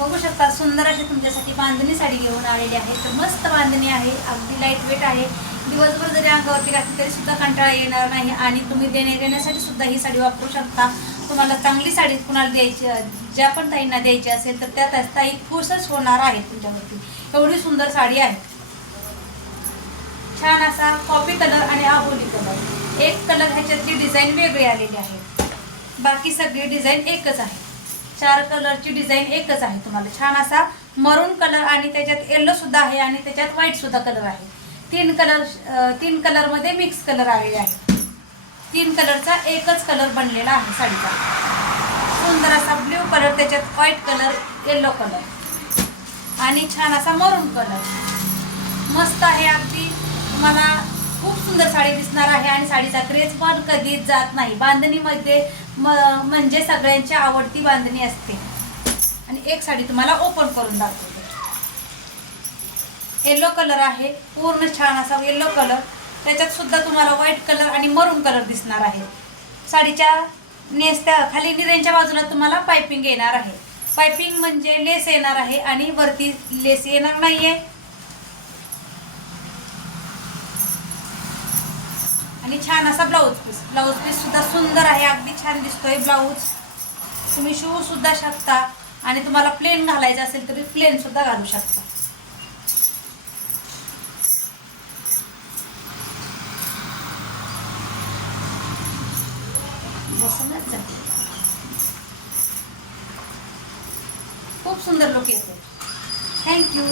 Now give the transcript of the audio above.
बघू शकता सुंदर अशी तुमच्यासाठी बांधणी साडी घेऊन आलेली आहे. तर मस्त बांधणी आहे, अगदी लाईट वेट आहे. दिवसभर जरी अंगावरती घातली तरी सुद्धा कंटाळा येणार नाही आणि तुम्ही देण्यासाठी सुद्धा ही साडी वापरू शकता. तुम्हाला चांगली साडी कुणाला द्यायची, ज्या पण ताईंना द्यायची असेल तर त्या ताई खुशच होणार आहेत तुमच्यावरती. एवढी सुंदर साडी आहे. छान असा कॉफी कलर आणि आबोली कलर, एक कलर ह्याच्यातली डिझाईन वेगळी आलेली आहे. बाकी सगळी डिझाईन एकच आहे. 4 कलरची डिझाईन एकच आहे. तुम्हाला छान असा मरून कलर आणि त्याच्यात येलो सुद्धा आहे आणि त्याच्यात व्हाईट सुद्धा कलर आहे. 3 कलरमध्ये मिक्स कलर आलेले आहे. 3 कलरचा एकच कलर बनलेला आहे साडीचा. सुंदर असा ब्ल्यू कलर, त्याच्यात व्हाईट कलर, येलो कलर आणि छान असा मरून कलर. मस्त आहे अगदी. तुम्हाला खूप सुंदर साडी दिसणार आहे आणि साडीचा क्रेज पण कधीच जात नाही. बांधणीमध्ये म्हणजे सगळ्यांची आवडती बांधणी असते. आणि एक साडी तुम्हाला ओपन करून दाखवते. येलो कलर आहे, पूर्ण छान असा येलो कलर. त्याच्यात सुद्धा तुम्हाला व्हाईट कलर आणि मरून कलर दिसणार आहे. साडीच्या नेसत्या खाली निऱ्यांच्या बाजूला तुम्हाला पायपिंग येणार आहे. पायपिंग म्हणजे लेस येणार आहे आणि वरती लेस येणार नाहीये. आणि छान असा ब्लाऊज पीस सुद्धा सुंदर आहे, अगदी छान दिसतोय ब्लाऊज. तुम्ही शिवू सुद्धा शकता आणि तुम्हाला प्लेन घालायचं असेल तरी प्लेन सुद्धा घालू शकता. बसनच जाते. खूप सुंदर लुक येतो. थँक्यू.